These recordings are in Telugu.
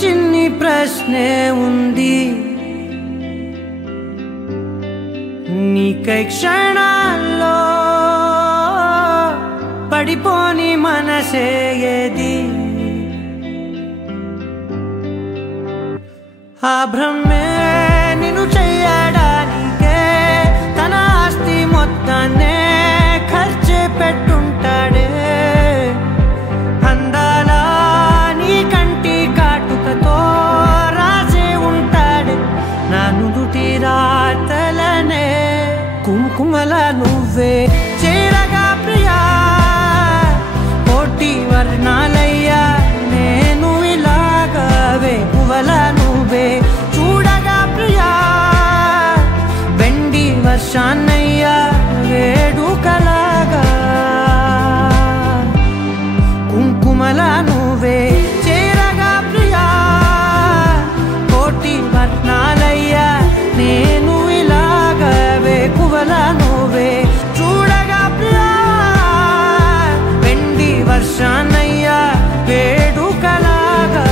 చిన్ని ప్రశ్నే ఉంది నీకై క్షణాల్లో పడిపోని మనసే ఏది ఆ భ్రమే నిన్ను చెయ్యడానికే తన ఆస్తి మొత్తాన్నే ఖర్చు పెట్టుంటాడే అందాల నీ కంటి కాటుకతో రాసే ఉంటాడే నా నుదుటి రాతలనే కుంకుమల నువ్వే చేరగా ప్రియా కోటి వర్ణాలయ్యా నేను ఇలాగవే పువ్వల నువ్వే చూడగా ప్రియా వెండి వర్షాన్నయ్యా వేడుకలాగా కుంకుమల నువ్వే చేరగా ప్రియా కోటి వర్ణాలయ్యా నేను ఇలాగవే పువ్వల నువ్వే చూడగా ప్రియా వెండి వర్షాన్నయ్యా వేడుకలాగా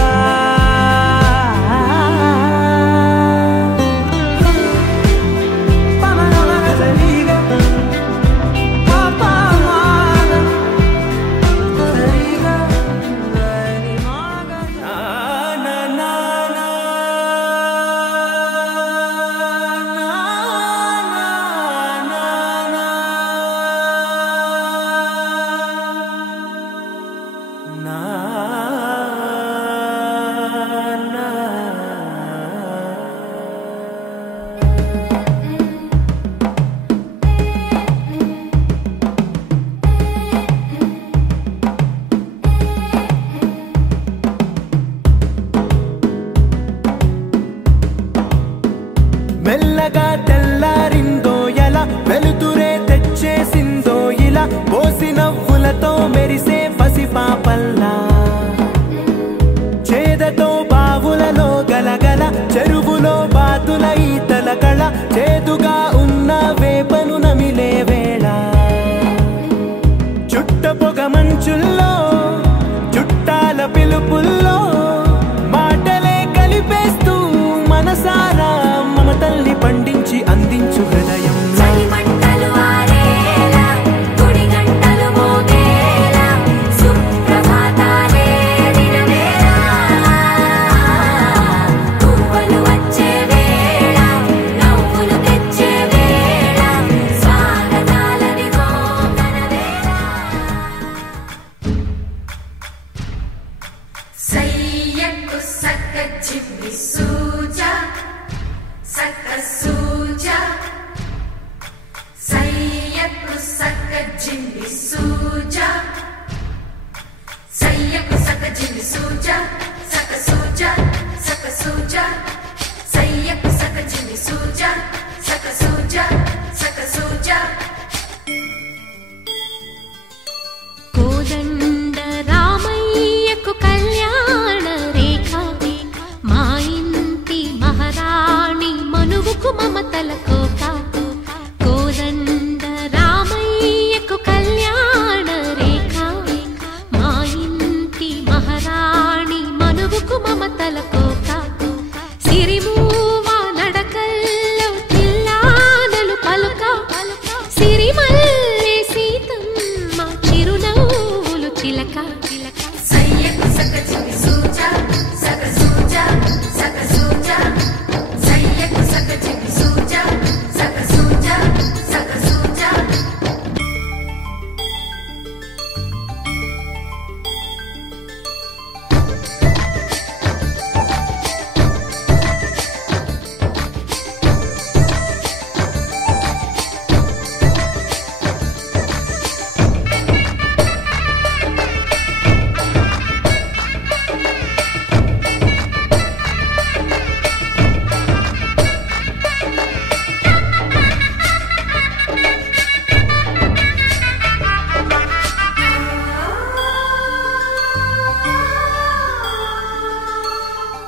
మెల్లగా తెల్లారిందో ఎలా వెలుతురే తెచ్చేసిందో ఇలా పోసి నవ్వులతో మెరిసే పసిపాపల్లా చేదతో బావులలో గలగల చెరువులో బాతుల ఈతల కళ చేదుగా ఉన్న వేపను నమిలే వేళ చుట్ట పొగ మంచుల్లో చుట్టాల పిలుపుల్లో మాటలే కలిపేస్తూ మనసారా మమతల్ని పండించి అందించు హృదయం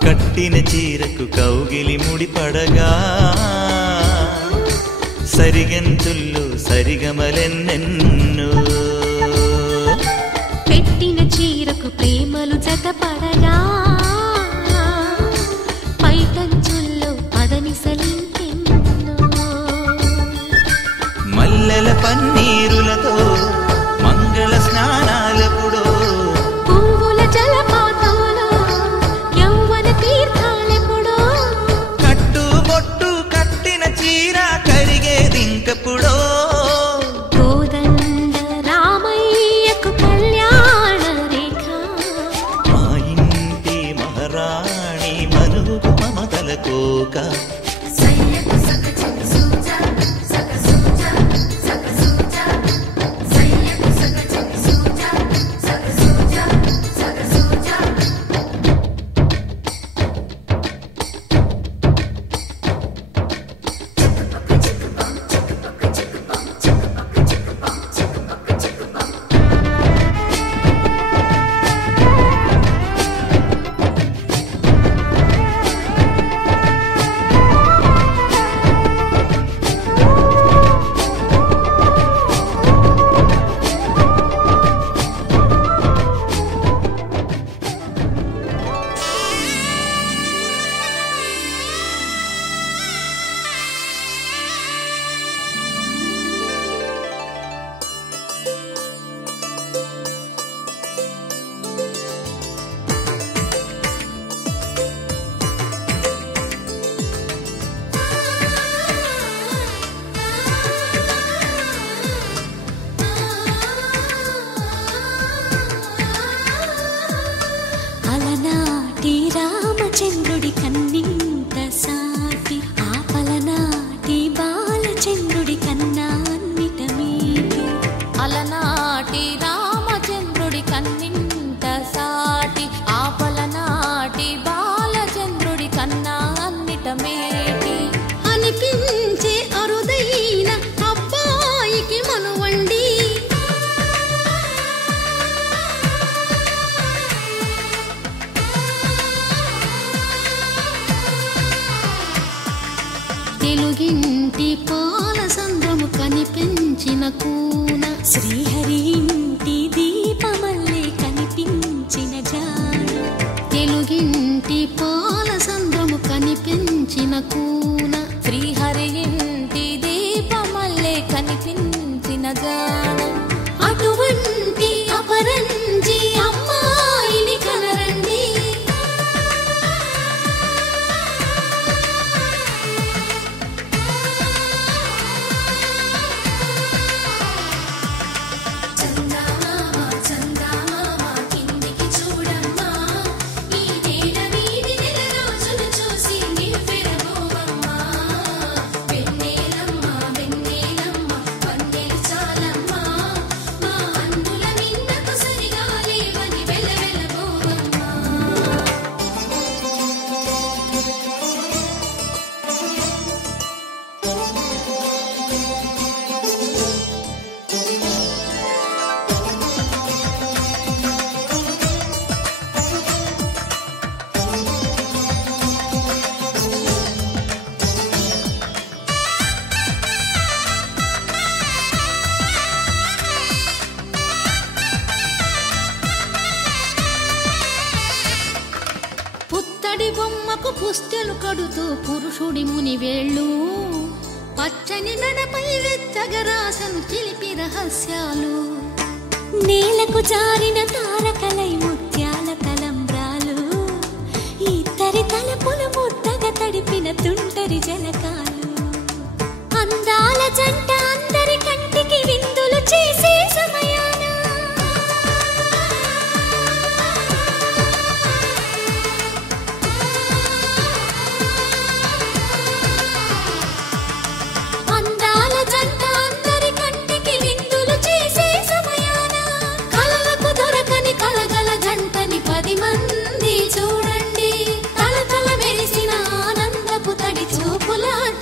కట్టిన చీరకు కౌగిలి ముడిపడగా సరిగంతుల్లో సరిగమలెన్నెన్నో పెట్టిన చీరకు ప్రేమలు జతపడగా ఊగు మమతల కోక రామచంద్రుడి కన్నింత సాటి ఆపలనాటి బాలచంద్రుడి కన్నా అన్నిట మీటి అలనాటి రామచంద్రుడి కన్నింత సాటి ఆపలనాటి బాలచంద్రుడి కన్నా అన్నిట మేటి అనిపించే అరుదైన అబ్బాయికి మనువండి తెలుగింటి పాలసంద్రము కనిపించిన కూన శ్రీహరి ఇంటి దీపమల్లే కనిపించిన జాడ తెలుగింటి పాలసంద్రము కనిపించిన కూన శ్రీహరి ఇంటి దీపమల్లే కనిపించిన జాడ అటువంటి అపరంజి అమ్మాయిని కనరండి పుత్తడి బొమ్మకు పుస్తెలు కడుతూ పురుషుడి ముని వేళ్ళు పచ్చని మెడపై వెచ్చగరాసను చిలిపి రహస్యాలు నేలకు జారిన తారకలై ముత్యాల తలంబ్రాలు ఇద్దరి తలపులు ముద్దగా తడిపిన తుంటరి జలకాలు అందాల జంట అందరి కంటికి విందులు చేసే సమయాన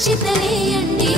చితలేయండి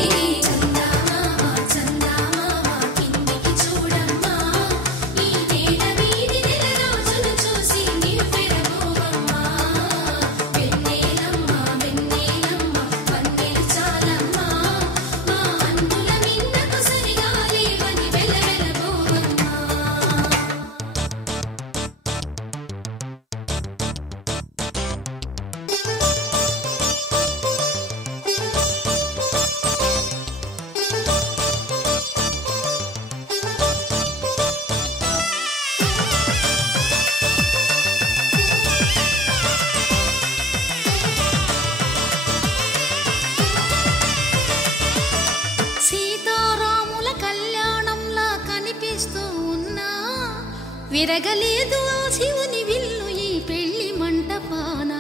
విరగలేదు శివుని విల్లు ఈ పెళ్లి మంటపాన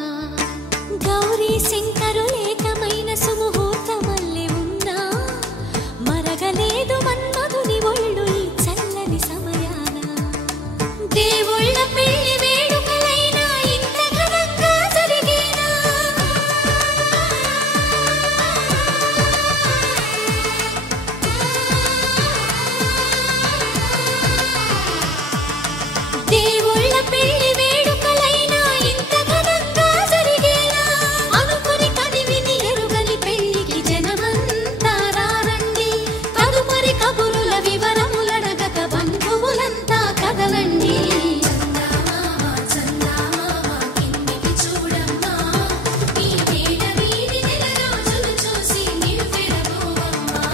గౌరీ శంకరులేకమైన సుముహూర్తమల్లె ఉన్నా మరగలేదు మన్మధుని ఒళ్ళు ఈ చల్లని సమయాన. దేవుళ్ళ పెళ్లి వేడుకలైనా ఇంత ఘనంగా జరిగేనా? దేవుళ్ళ పెళ్లి వేడుకలైనా ఇంత ఘనంగా జరిగేనా? అనుకుని కదివిని ఎరుగని పెళ్లికి జనమంతా రారండి. తదుపరి కబురుల వివరములడగక బంధువులంతా కదలండి. కిందికి చూడమ్మా, ఈ వేళ వీధి నెల రోజులు చూసి నివ్వెరపోవమ్మా.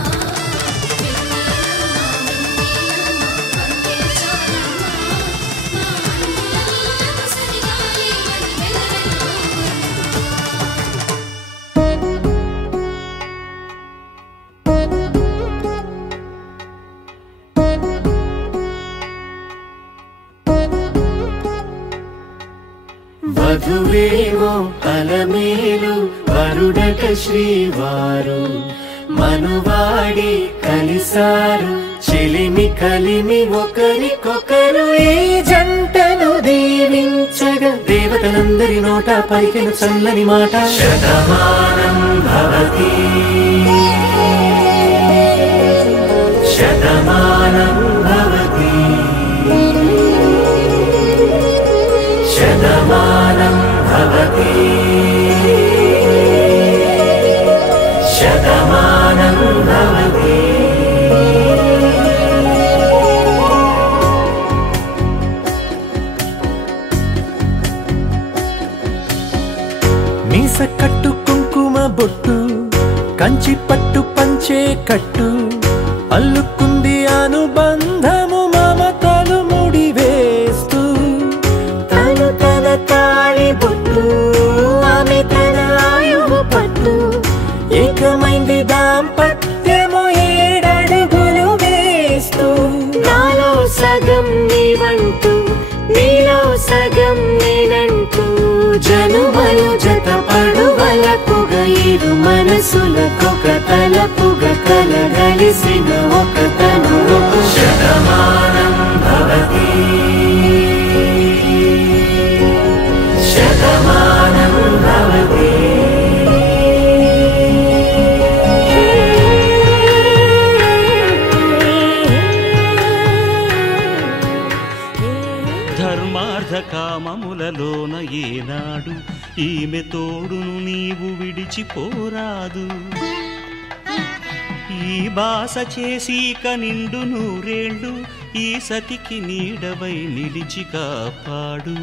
వధువేమో అలమేలు వరుడట శ్రీవారు మనువాడి కలిసారు చెలిమి కలిమి ఒకరికొకరు ఈ జంటను దీవించగా దేవతలందరి నోట పలికెను చల్లని మాట. శతమానం భవతి శతమానం భవతి శతమానం భవతి శతమానం భవతి. మీస కట్టు కుంకుమ బొట్టు కంచి పట్టు పంచే కట్టు అల్లుకుంది అనుబంధము మమతలు ముడివేస్తూ. తను తన తాళి బొట్టు ఆమె తన ఆయువు పట్టు ఏకమైంది దాంపత్యము 7 అడుగులు వేస్తూ. నాలో సగం నీవంటూ నీలో సగం నేనంటూ జనుమలు జత పడువలకుగ ఇరు మనసులకొక తలపుగ కలగలిసిన ఒక తను. శతమానం భవతి శతమానం భవతి. ధర్మార్థ కామములలోన ఏనాడు ఈమె తోడును నీవు విడిచిపోరాదు. ఈ బాస చేసి కనిండు 100 ఏళ్ళు ఈ సతికి నీడవై నిలిచి కాపాడు.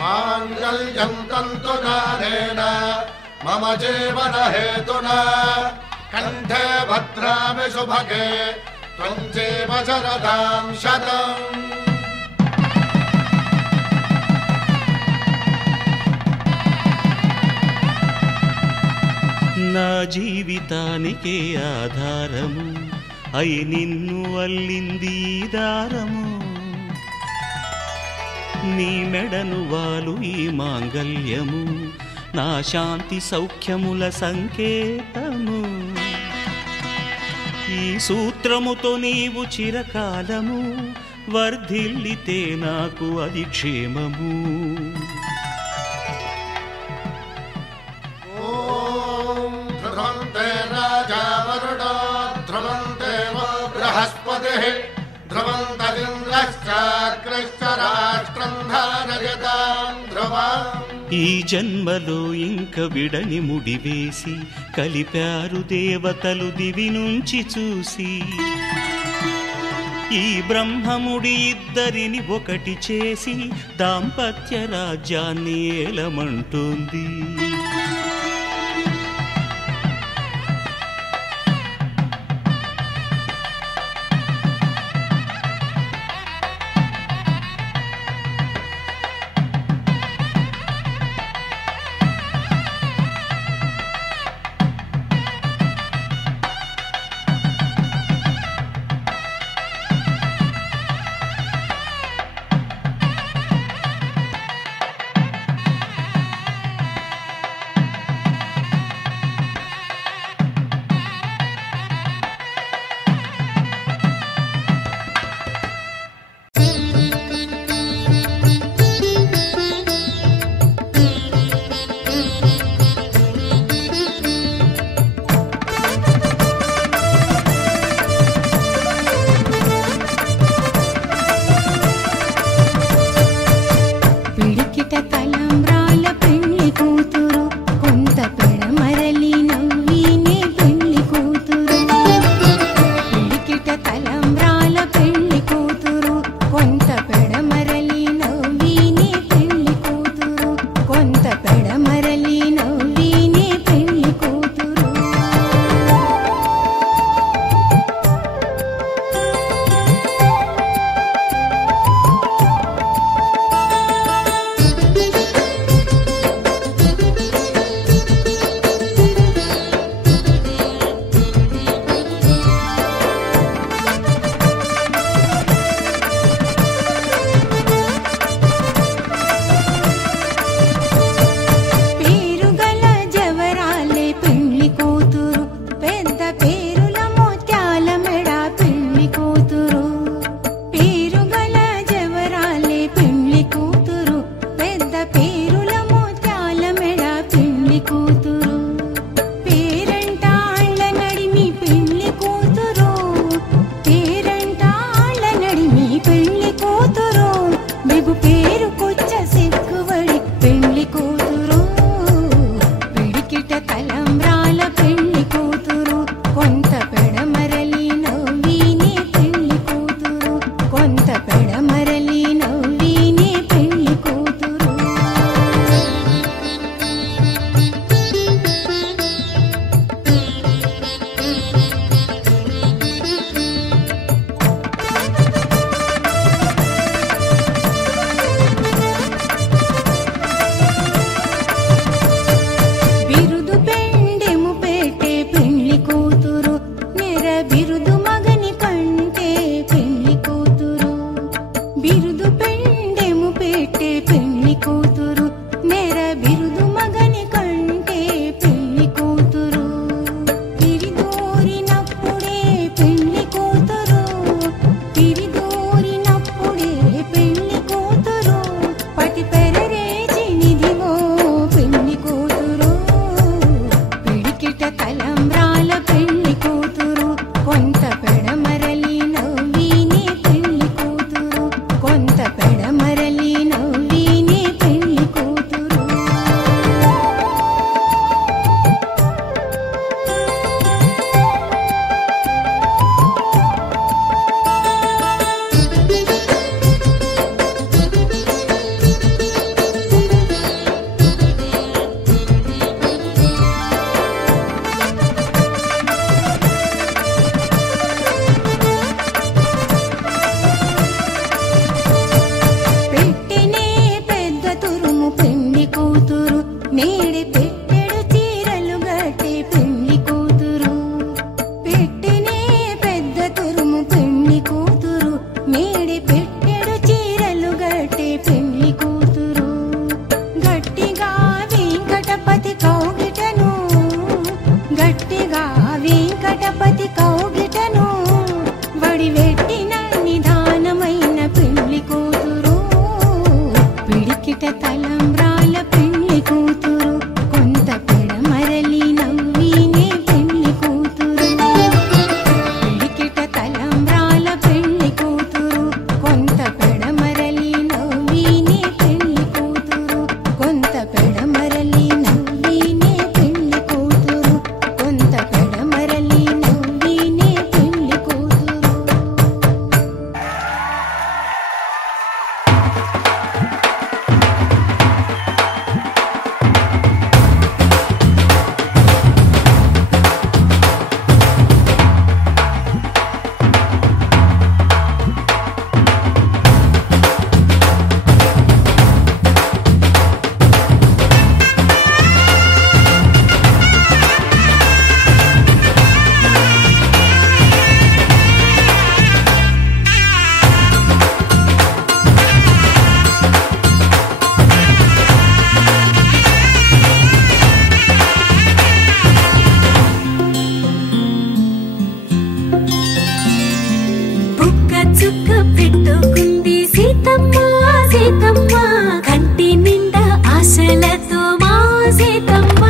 మాంగళ్యం తంతునానేన మమ జీవన హేతునా కంఠే భద్రామి శుభగే త్వం జీవ శరదాం శతం. నా జీవితానికే ఆధారము అయి నిన్ను అల్లింది దారము. నీ మెడను వాలు ఈ మాంగల్యము నా శాంతి సౌఖ్యముల సంకేతము. ఈ సూత్రముతో నీవు చిరకాలము వర్ధిల్లితే నాకు అది క్షేమము. ధ్రువంతే రాజా వరుడో ధ్రువంతే బృహస్పతి ధ్రువంతరింద్రశ్చాగ్రశ్చ రాష్ట్రం ధారయతాం ధ్రువం. ఈ జన్మలో ఇంక విడని ముడివేసి కలిపారు దేవతలు దివి నుంచి చూసి. ఈ బ్రహ్మముడి ఇద్దరిని ఒకటి చేసి దాంపత్య రాజ్యాన్ని ఏలమంటోంది. నేడి పెట్టెడు చీరలు గట్టే పెళ్లి కూతురు పెట్టినే పెద్ద తురుము పెళ్లి కూతురు నేడి పెట్టెడు చీరలు గట్టే పెళ్లి కూతురు గట్టిగా వెంకటపతి కౌగిటను గట్టిగా వెంకటపతి కౌగిటను వడివెట్టిన నిదానమైన పెళ్లి కూతురు పిడికిట తలంబ్రాల పెళ్లి కూతురు కొంత పెడమరలి నవ్వినే పెళ్లి కూతురు పిడికిట తలంబ్రాల పెళ్లి కూతురు కొంత పెడమరలి నవ్వినే పెళ్లి కూతురు కొంత పెడమరలి నవ్వినే పెళ్లి కూతురు కొంత పెడమరలి నవ్వినే పెళ్లి కూతురు బుక్క చుక్క పెట్టుకుంది సీతమ్మ సీతమ్మ కంటి నిండా ఆశలతో మా సీతమ్మ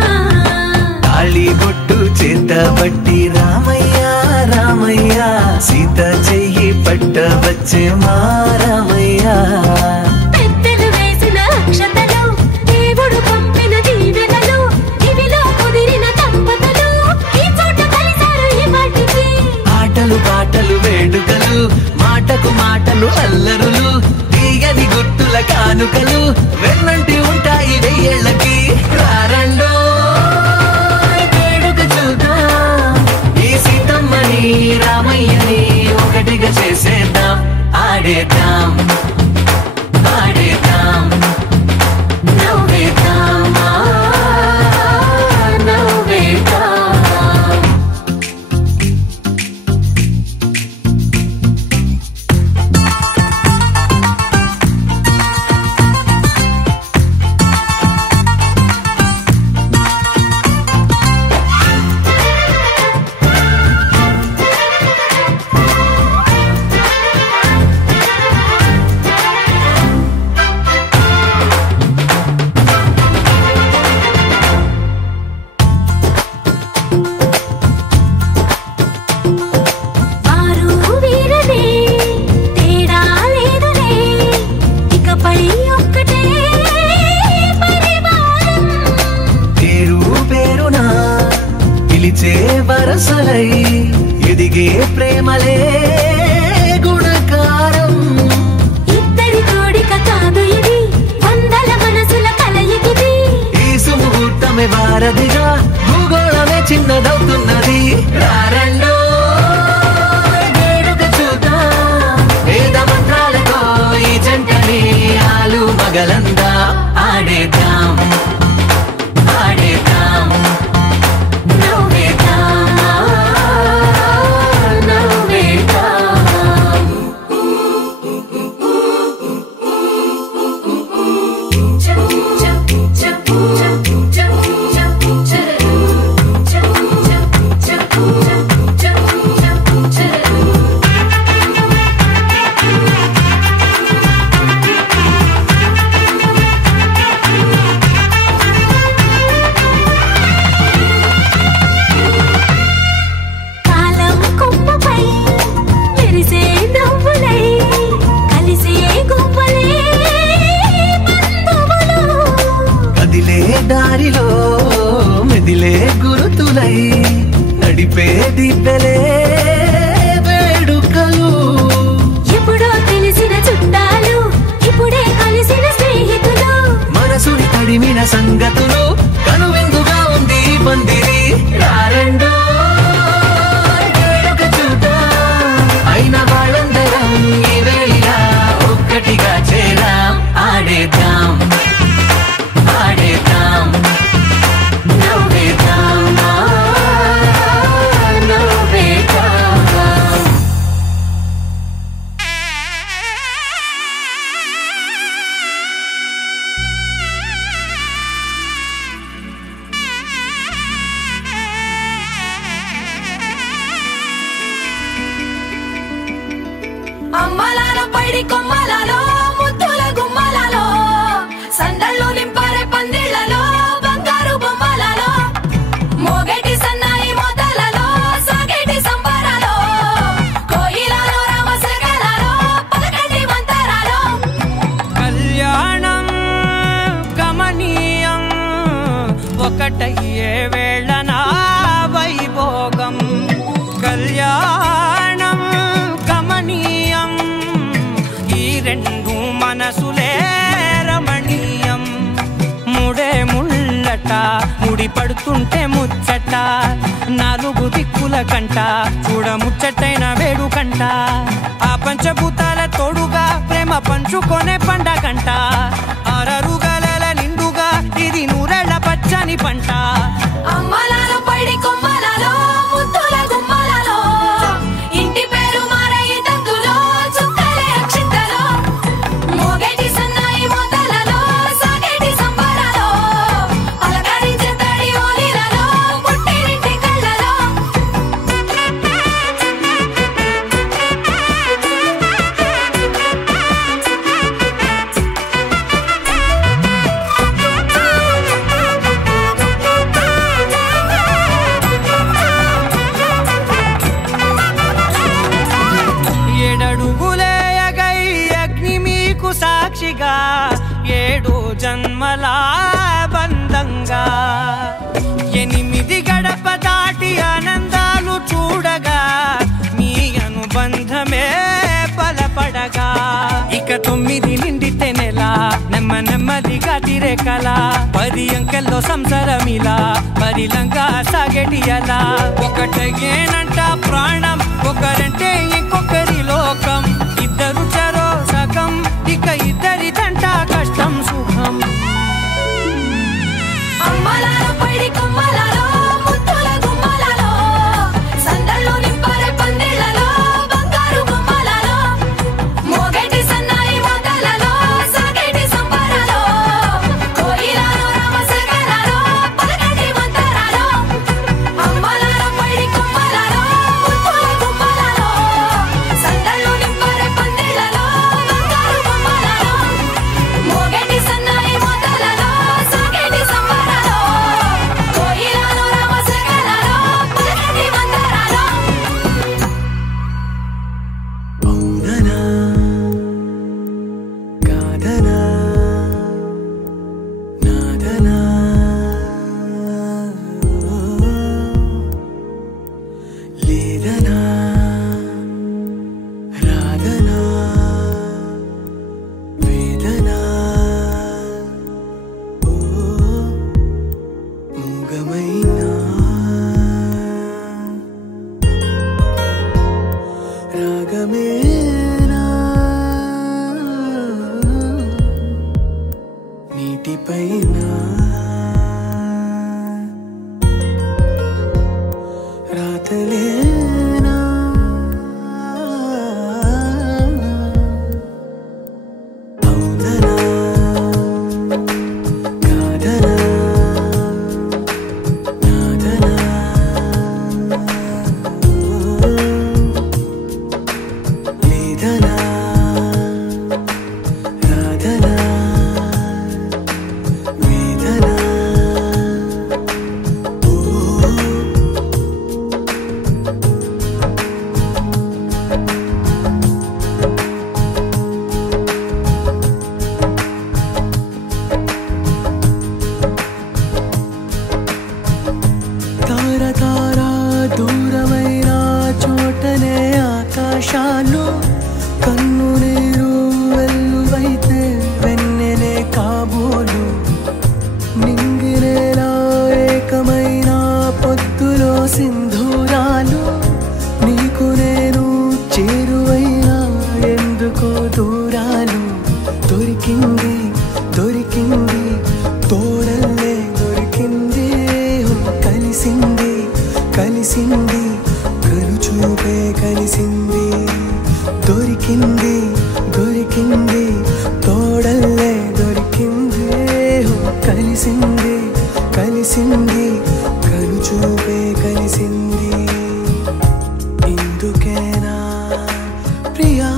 తాళి బొట్టు చేతబట్టి రామయ్య రామయ్య సీత చెయ్యి పట్ట వచ్చే మా రామయ్య పెద్దలు వేసిన అక్షతలు దేవుడు పంపిన దీవెనలు ఇవిలో కుదిరిన దంపతులు ఈ చోట కలిసారు ఈ వాటికి ఆటలు పాటలు వేడుకలు మాటకు మాటలు అల్లరులు తీయని గుర్తుల కానుకలు వెన్నంటి ఉంటాయి వెయ్యేళ్ళకి రారండో వేడుక చూద్దాం ఈ సీతమ్మని రామయ్యని ఒకటిగా చేసేద్దాం ఆడేద్దాం పాడేద్దాం నవ్వేద్దాం నవ్వేద్దాం వారు వీరనే తేడా లేదులే ఇకపై ఒక్కటే పరివారం పేరు పేరునా పిలిచే వరసలై ఎదిగే ప్రేమలే గుణకారం ఇద్దరి కోడిక కాదు ఇది వందల మనసుల కలయికిది ఈ సుముహూర్తమే వారధిగా భూగోళమే చిన్నదవుతున్నది రారండో వేడుక చూద్దాం వేద మంత్రాలతో ఈ జంటని ఆలు మగలందా ఆడేద్దాం ఆడేద్దాం నవ్వేద్దాం నవ్వేద్దాం పైడి కొమ్మలలో ముద్దుల గుమ్మలలో సందళ్ళు నింపారే పందిళ్లలో బంగారు బొమ్మలలో మోగేటి సన్నాయి మోతలలో సాగేటి సంబరాలో కోయిలలో రామశకలలో పలకటి మంతరాలో కళ్యాణం గమనీయం ఒకటయ్యే వేళనా వైభోగం కళ్యాణం గమనీయం ఈ రెండు మనసులే రమణీయం ముడే ముళ్ళట ముడి పడుతుంటే ముచ్చట నాలుగు దిక్కుల కంట చూడ ముచ్చటైన వేడుకంట ఆ పంచభూతాల తోడుగా ప్రేమ పంచుకొనే పండగంట ఆరరుగల నిండుగా ఇది నూరెళ్ళ పచ్చని పంట అమ్మలాలో పైడి కొమ్మలలో ముద్దుల గుమ్మలలో ఇంటి పేరు మారయి తందులో చుక్కలే అక్షింతలో మోగేటి సన్నాయి మోతలలో సాగేటి సంబరాలో పలకరించే తడి ఓలిలలో పుట్టినింటి కళ్ళలో ఏడడుగులేయగై అగ్ని మీకు సాక్షిగా ఏడు జన్మల బంధంగా 8 గడప దాటి ఆనందాలు చూడగా మీ అనుబంధమే బలపడగా ఇక 9 నిండితే నెల నెమ్మదిగా తిరే కల 10 అంకెల్లో సంసారమిలా పరిలంగా సాగేటి అలా ఒకటేనంట ప్రాణం ఒకరంటే ఇంకొకరి లోకం ఇద్దరు చరో సగం ఇక ఇద్దరిదంట కష్టం సుఖం అమ్మలాలో పైడి కొమ్మలలో ముద్దుల గుమ్మలలో సందళ్ళు నింపారే పందిళ్లలో బంగారు బొమ్మలలో మోగేటి సన్నాయి మోతలలో సాగేటి సంబరాలో కోయిలలో రామశకలలో పలకటి మంతరాలో అమ్మలాలో పైడి కొమ్మలలో ముద్దుల గుమ్మలలో సందళ్ళు నింపారే పందిళ్లలో బంగారు బొమ్మలలో మోగేటి సన్నాయి మోతలలో సాగేటి సంబరాలో కోయిలలో రామశకలలో పలకటి మంతరాలో అవుననా కాదనా నాదనా లేదనా రాదనా వేదనా ఓ మూగమైనా రాగమేనా నీటిపైన రాతలేనా అవుననా కాదనా నాదనా లేదనా రాదనా వేదనా ఓ తార తార దూరమైన చోటనే ఆకాశాలు కన్ను నీరు వెల్లువైతే వెన్నెలే కాబోలు నింగినేలా ఏకమైన పొద్దులో సింధూరాలు నీకు నేను చేరువైనా ఎందుకో దూరాలు దొరికింది దొరికింది తోడల్లే దొరికింది కలిసింది కలిసింది కనుచూపే కలిసింది దొరికింది దొరికింది తోడల్లే దొరికింది కలిసింది కలిసింది కనుచూపే కలిసింది ఇందుకేనా ప్రియా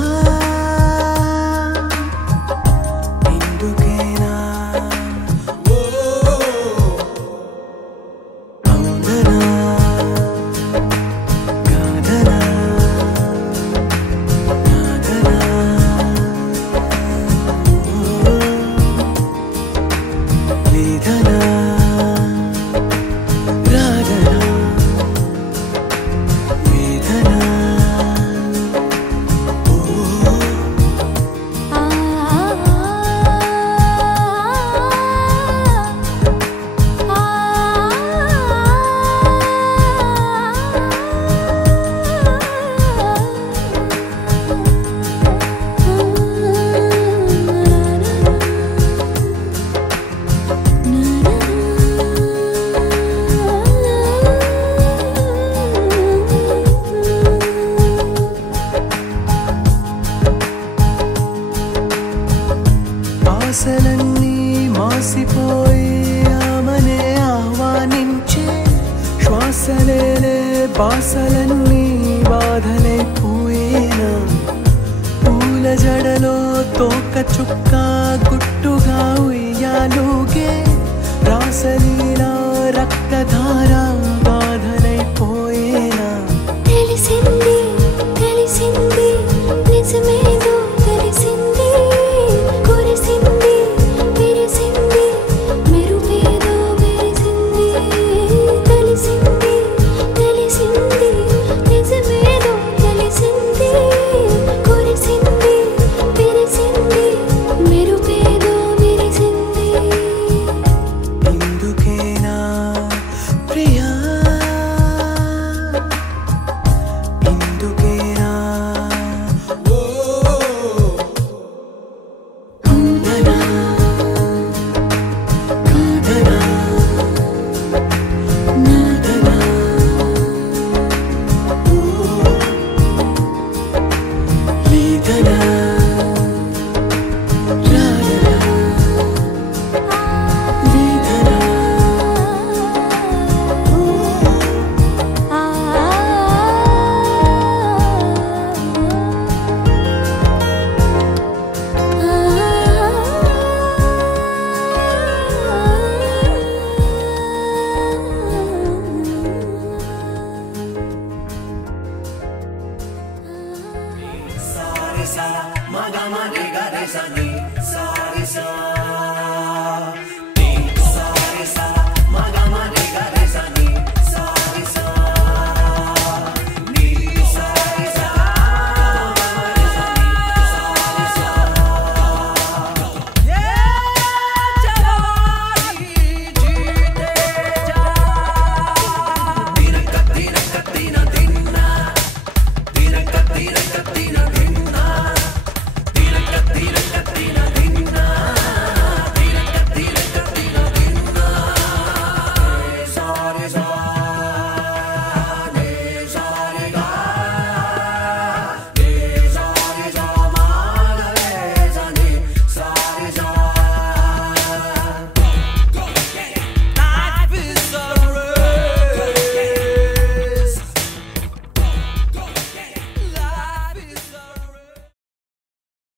బాసలన్నీ బాధలైపోయేనా పూల జడలో తోక చుక్క గుట్టుగా ఉయ్యాలుగే రాసలీలా రక్తధార బాధలైపోయేనా తెలిసింది తెలిసింది నిజమేదో తెలిసింది కురిసింది విరిసింది మెరుపేదో మెరిసింది తెలిసింది తెలిసింది నిజమేదో తెలిసింది కురిసింది విరిసింది మెరుపేదో మెరిసింది ఇందుకేనా Priya ఇందుకేనా కాదనా కాదనా నాదనా లేదనా రాదనా వేదనా Sa re sa ma ga ma re ga re sa ni